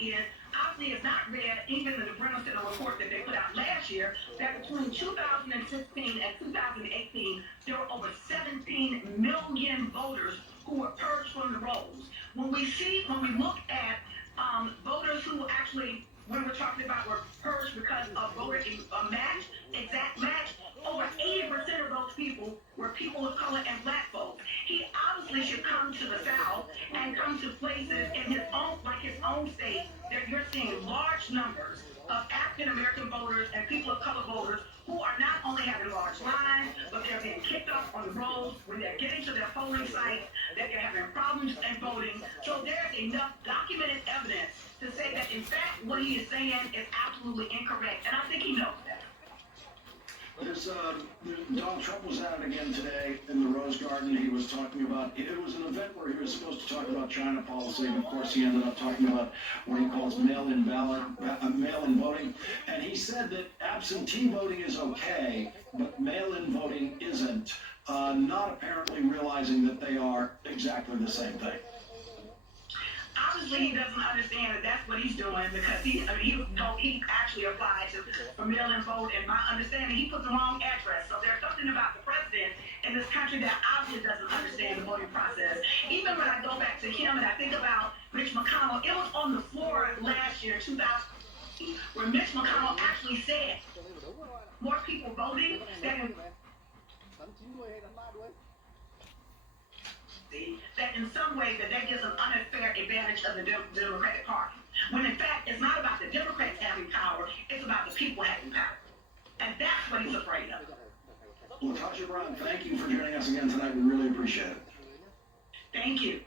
is, obviously it's not read, even in the Brenner Center report that they put out last year, that between 2016 and 2018, there were over 17 million voters who were purged from the rolls. When we look at voters who actually, when we're talking about were purged because of voter exact match, over 80% of those people were people of color and black folks. He obviously should come to the South and come to places in his own state that you're seeing large numbers of African American voters and people of color voters who are not only having large lines, but they're being kicked off on the rolls when they're getting to their polling sites, that they're having problems in voting. So there's enough documented evidence to say that, in fact, what he is saying is absolutely incorrect. And I think he knows that. Donald Trump was at it again today in the Rose Garden. He was talking about, it was an event where he was supposed to talk about China policy, and of course he ended up talking about what he calls mail-in voting. And he said that absentee voting is okay, but mail-in voting isn't, not apparently realizing that they are exactly the same thing. Obviously, he doesn't understand that that's what he's doing, because he actually applied for mail-in vote, and my understanding, he put the wrong address. So there's something about the president in this country that obviously doesn't understand the voting process. Even when I go back to him and I think about Mitch McConnell, it was on the floor last year, 2000, where Mitch McConnell actually said more people voting than that in some way that gives an unfair advantage of the Democratic Party. When in fact, it's not about the Democrats having power, it's about the people having power. And that's what he's afraid of. Well, Tasha Brown, thank you for joining us again tonight. We really appreciate it. Thank you.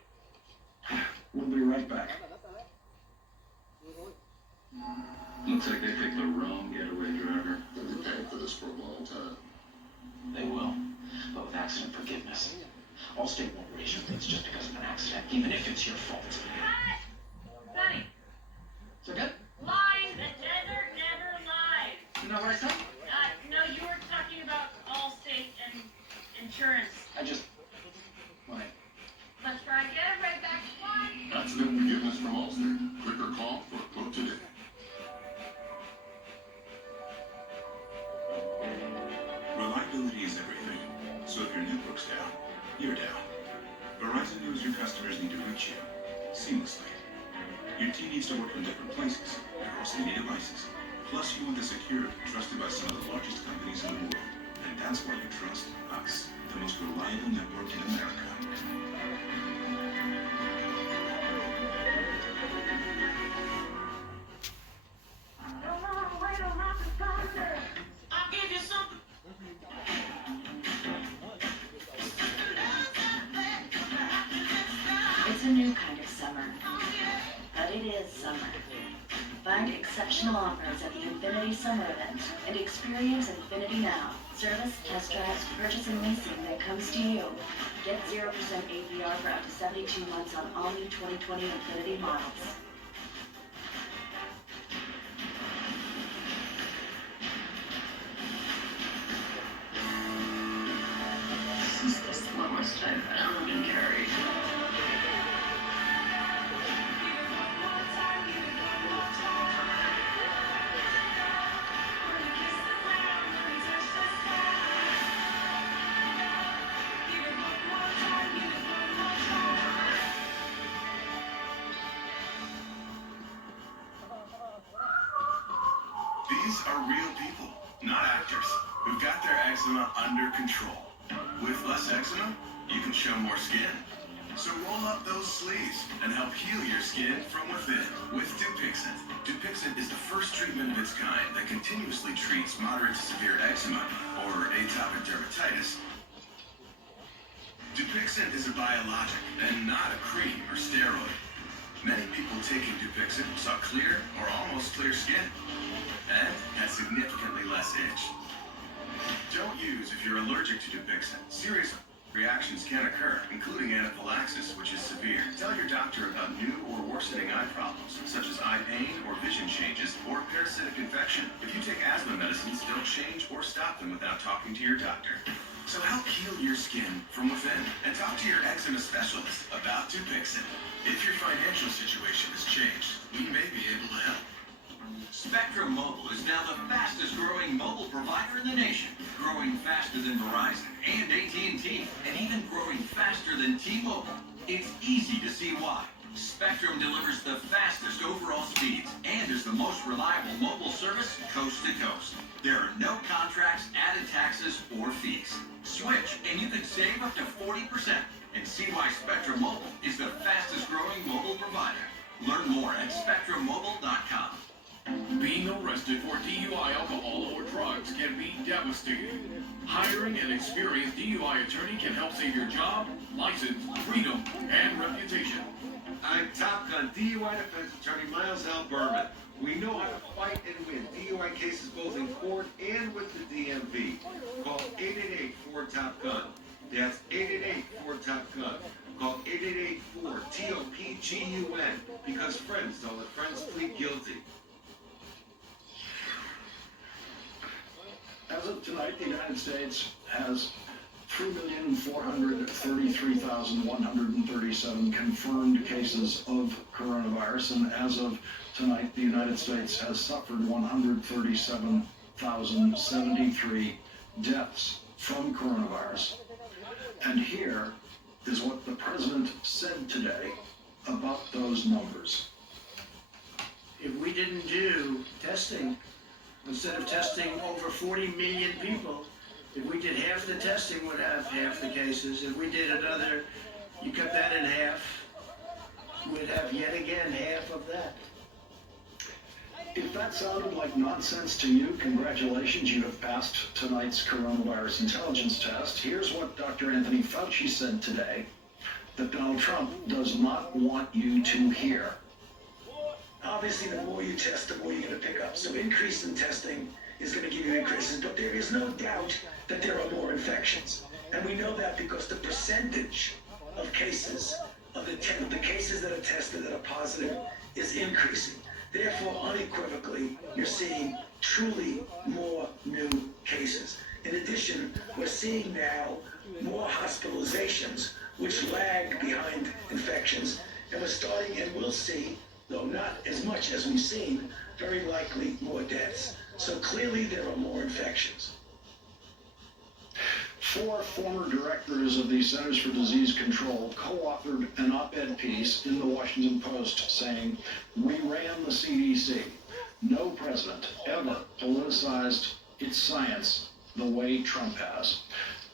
We'll be right back. Looks like they picked the wrong getaway driver. They'll be paying for this for a long time. They will, but with accident forgiveness. Allstate won't raise your rates just because of an accident, even if it's your fault. Cut! Sonny. Is that good? Lies. The desert never lies. You know what I said? No, you were talking about Allstate and insurance. Why? Let's try get it right back. One. Accident forgiveness from Allstate. Click or call for a quote today. Reliability is everything. So if your network's down, you're down. Verizon knows your customers need to reach you seamlessly. Your team needs to work from different places, across many devices. Plus, you want the security trusted by some of the largest companies in the world. And that's why you trust us, the most reliable network in America. I'll give you something. It's a new kind of summer, but it is summer. Find exceptional offers at the Infinity Summer Event and experience Infinity Now. Service, test drives, purchase and leasing that comes to you. Get 0% APR for up to 72 months on all new 2020 Infinity models. This is the slowest I've ever been carried. These are real people, not actors, who've got their eczema under control. With less eczema, you can show more skin. So roll up those sleeves and help heal your skin from within with Dupixent. Dupixent is the first treatment of its kind that continuously treats moderate to severe eczema or atopic dermatitis. Dupixent is a biologic and not a cream or steroid. Many people taking Dupixent saw clear or almost clear skin and had significantly less itch. Don't use if you're allergic to Dupixent. Serious reactions can occur, including anaphylaxis, which is severe. Tell your doctor about new or worsening eye problems, such as eye pain or vision changes or parasitic infection. If you take asthma medicines, don't change or stop them without talking to your doctor. So help heal your skin from within and talk to your eczema specialist about Dupixent. If your financial situation has changed, we may be able to help. Spectrum Mobile is now the fastest growing mobile provider in the nation, growing faster than Verizon and AT&T, and even growing faster than T-Mobile. It's easy to see why. Spectrum delivers the fastest overall speeds and is the most reliable mobile service coast to coast. There are no contracts, added taxes, or fees. Switch and you can save up to 40% and see why Spectrum Mobile is the fastest growing mobile provider. Learn more at spectrummobile.com. Being arrested for DUI, alcohol, or drugs can be devastating. Hiring an experienced DUI attorney can help save your job, license, freedom, and reputation. I'm Top Gun DUI defense attorney Miles L. Berman. We know how to fight and win DUI cases both in court and with the DMV. Call 888-4-TOP-GUN. That's 888-4-TOP-GUN. Call 888-4-TOPGUN because friends don't let friends plead guilty. As of tonight, the United States has 3,433,137 confirmed cases of coronavirus, and as of tonight, the United States has suffered 137,073 deaths from coronavirus. And here is what the president said today about those numbers. If we didn't do testing, instead of testing over 40 million people, if we did half the testing, we'd have half the cases. If we did another, you cut that in half, we'd have yet again half of that. If that sounded like nonsense to you, congratulations, you have passed tonight's coronavirus intelligence test. Here's what Dr. Anthony Fauci said today that Donald Trump does not want you to hear. Obviously, the more you test, the more you're going to pick up. So increase in testing is going to give you increases, but there is no doubt that there are more infections. And we know that because the percentage of cases, of the cases that are tested that are positive, is increasing. Therefore, unequivocally, you're seeing truly more new cases. In addition, we're seeing now more hospitalizations, which lag behind infections, and we're starting and will see, though not as much as we've seen, very likely more deaths. So clearly there are more infections. 4 former directors of the Centers for Disease Control co-authored an op-ed piece in the Washington Post saying, "We ran the CDC. No president ever politicized its science the way Trump has."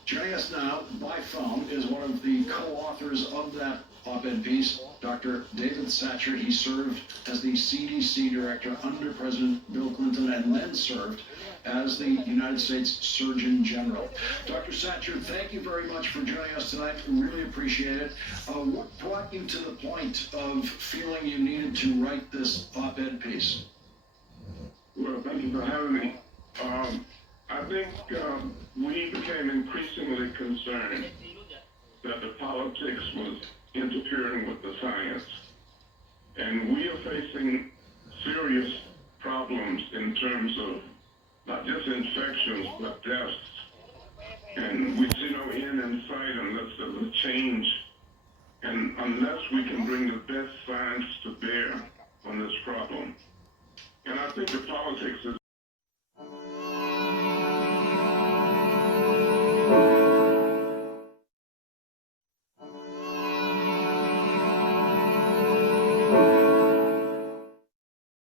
Joining us now by phone is one of the co-authors of that op-ed piece, Dr. David Satcher. He served as the CDC director under President Bill Clinton and then served as the United States Surgeon General. Dr. Satcher, thank you very much for joining us tonight. We really appreciate it. What brought you to the point of feeling you needed to write this op-ed piece? Well, thank you for having me. I think we became increasingly concerned that the politics was interfering with the science. And we are facing serious problems in terms of not just infections, but deaths. And we see no end in sight unless there's a change. And unless we can bring the best science to